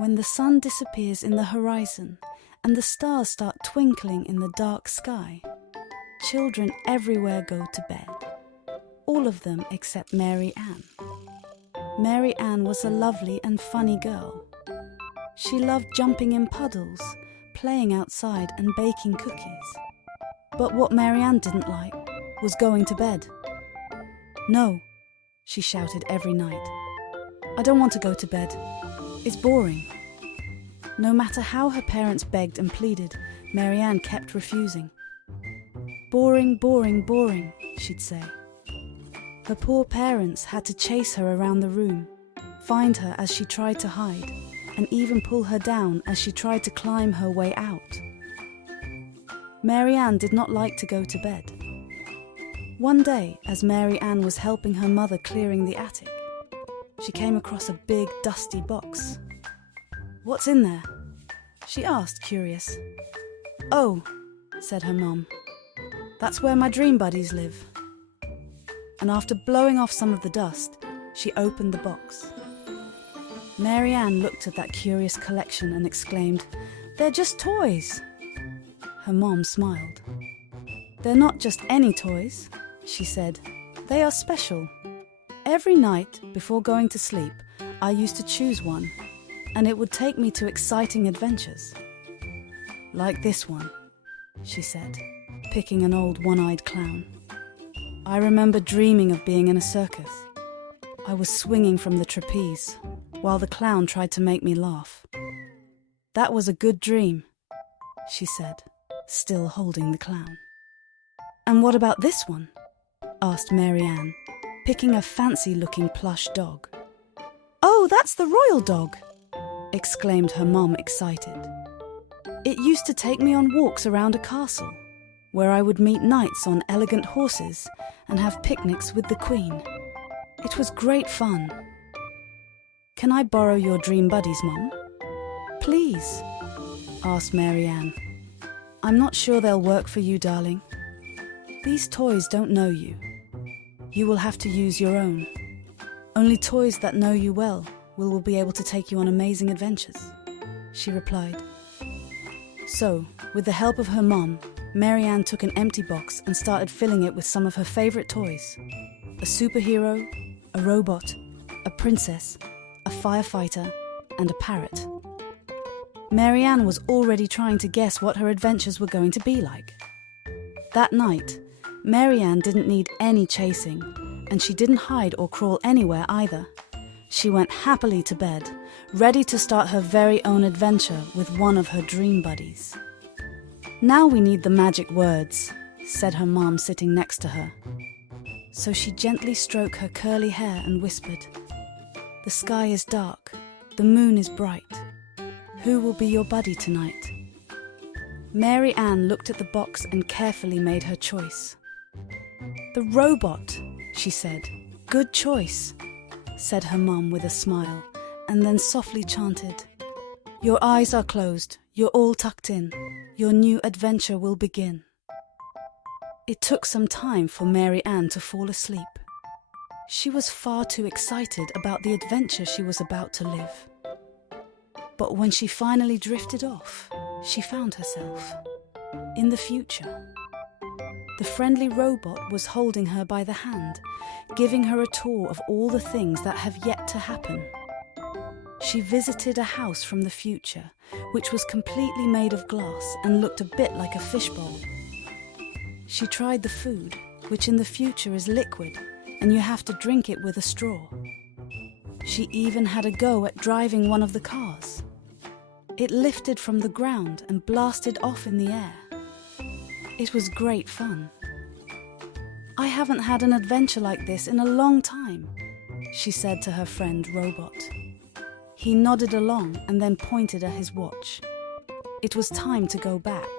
when the sun disappears in the horizon and the stars start twinkling in the dark sky, children everywhere go to bed. All of them except Mary Ann. Mary Ann was a lovely and funny girl. She loved jumping in puddles, playing outside and baking cookies. But what Mary Ann didn't like was going to bed. "No," she shouted every night. "I don't want to go to bed. It's boring." No matter how her parents begged and pleaded, Mary Ann kept refusing. "Boring, boring, boring," she'd say. Her poor parents had to chase her around the room, find her as she tried to hide, and even pull her down as she tried to climb her way out. Mary Ann did not like to go to bed. One day, as Mary Ann was helping her mother clearing the attic, she came across a big, dusty box. "What's in there?" she asked, curious. "Oh," said her mom, "that's where my dream buddies live." And after blowing off some of the dust, she opened the box. Mary Ann looked at that curious collection and exclaimed, "They're just toys." Her mom smiled. "They're not just any toys," she said. "They are special. Every night before going to sleep, I used to choose one, and it would take me to exciting adventures. Like this one," she said, picking an old one-eyed clown. "I remember dreaming of being in a circus. I was swinging from the trapeze, while the clown tried to make me laugh. That was a good dream," she said, still holding the clown. "And what about this one?" asked Mary Ann, picking a fancy-looking plush dog. "Oh, that's the royal dog!" exclaimed her mom, excited. "It used to take me on walks around a castle, where I would meet knights on elegant horses and have picnics with the Queen. It was great fun." "Can I borrow your dream buddies, Mom?" "Please," asked Mary Ann. "I'm not sure they'll work for you, darling. These toys don't know you. You will have to use your own. Only toys that know you well will be able to take you on amazing adventures," she replied. So, with the help of her mom, Mary Ann took an empty box and started filling it with some of her favorite toys: a superhero, a robot, a princess, a firefighter, and a parrot. Mary Ann was already trying to guess what her adventures were going to be like. That night, Mary Ann didn't need any chasing, and she didn't hide or crawl anywhere either. She went happily to bed, ready to start her very own adventure with one of her dream buddies. "Now we need the magic words," said her mom sitting next to her. So she gently stroked her curly hair and whispered, "The sky is dark, the moon is bright. Who will be your buddy tonight?" Mary Ann looked at the box and carefully made her choice. "The robot," she said. "Good choice," said her mum with a smile, and then softly chanted, "Your eyes are closed, you're all tucked in. Your new adventure will begin." It took some time for Mary Ann to fall asleep. She was far too excited about the adventure she was about to live. But when she finally drifted off, she found herself in the future. The friendly robot was holding her by the hand, giving her a tour of all the things that have yet to happen. She visited a house from the future, which was completely made of glass and looked a bit like a fishbowl. She tried the food, which in the future is liquid, and you have to drink it with a straw. She even had a go at driving one of the cars. It lifted from the ground and blasted off in the air. It was great fun. "I haven't had an adventure like this in a long time," she said to her friend Robot. He nodded along and then pointed at his watch. It was time to go back.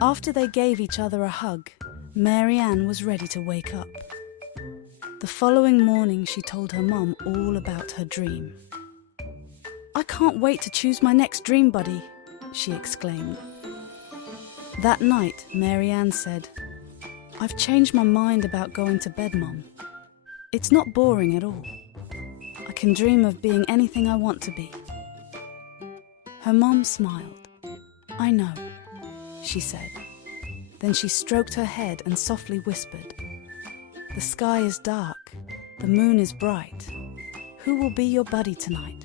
After they gave each other a hug, Mary Ann was ready to wake up. The following morning, she told her mum all about her dream. "I can't wait to choose my next dream buddy," she exclaimed. That night, Mary Ann said, "I've changed my mind about going to bed, Mum. It's not boring at all. I can dream of being anything I want to be." Her mom smiled. "I know," she said. Then she stroked her head and softly whispered, "The sky is dark, the moon is bright. Who will be your buddy tonight?"